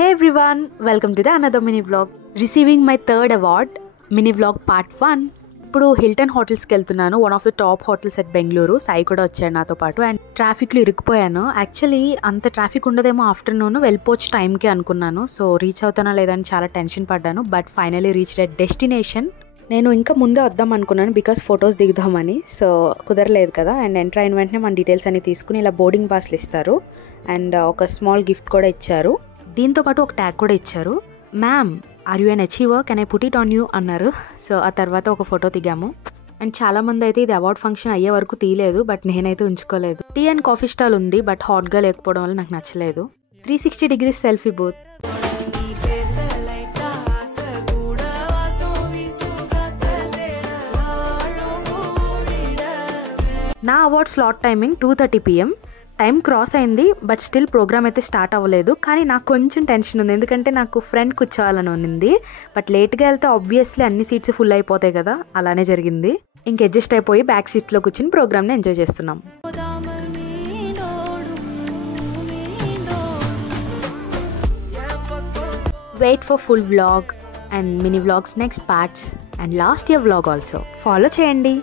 Hey everyone, welcome to the another mini vlog. Receiving my third award, mini vlog part 1. ఇప్పుడు Hilton హోటల్స్కి వెళ్తున్నాను. One of the top hotels at Bengaluru. Sai కూడా వచ్చాడు నాతో పాటు. And ట్రాఫిక్లో ఇరుక్కుపోయాను. Actually అంత ట్రాఫిక్ ఉండదేమో, ఆఫ్టర్నూన్ వెళ్ళిపోవచ్చు టైంకి అనుకున్నాను. సో రీచ్ అవుతానో లేదని చాలా టెన్షన్ పడ్డాను. But finally reach at destination. నేను ఇంకా ముందే వద్దాం అనుకున్నాను బికాస్ ఫొటోస్ దిగుదామని. సో కుదరలేదు కదా. అండ్ ఎంటర్ అయిన వెంటనే మన డీటెయిల్స్ అన్ని తీసుకుని ఇలా బోర్డింగ్ పాస్లు ఇస్తారు. అండ్ ఒక స్మాల్ గిఫ్ట్ కూడా ఇచ్చారు. దీంతో పాటు ఒక ట్యాగ్ కూడా ఇచ్చారు. Ma'am, are you an achiever, can I put it on you అన్నారు. సో ఆ తర్వాత ఒక ఫోటో దిగాము. అండ్ చాలా మంది అయితే ఇది అవార్డ్ ఫంక్షన్ అయ్యే వరకు తీయలేదు, బట్ నేనైతే ఉంచుకోలేదు. టీ అండ్ కాఫీ స్టాల్ ఉంది, బట్ హాట్గా లేకపోవడం వల్ల నాకు నచ్చలేదు. 360 degrees సెల్ఫీ బూత్. నా award slot timing 2:30 PM. Time cross అయింది, బట్ స్టిల్ ప్రోగ్రామ్ అయితే స్టార్ట్ అవ్వలేదు. కానీ నాకు కొంచెం టెన్షన్ ఉంది, ఎందుకంటే నాకు ఫ్రెండ్ కూర్చోవాలని ఉంది. బట్ లేట్గా వెళ్తే ఆబ్వియస్లీ అన్ని సీట్స్ ఫుల్ అయిపోతాయి కదా, అలానే జరిగింది. ఇంక అడ్జస్ట్ అయిపోయి బ్యాక్ సీట్స్లో కూర్చుని ప్రోగ్రామ్ని ఎంజాయ్ చేస్తున్నాం. Wait for full vlog and mini vlogs next parts and last year vlog also follow చేయండి.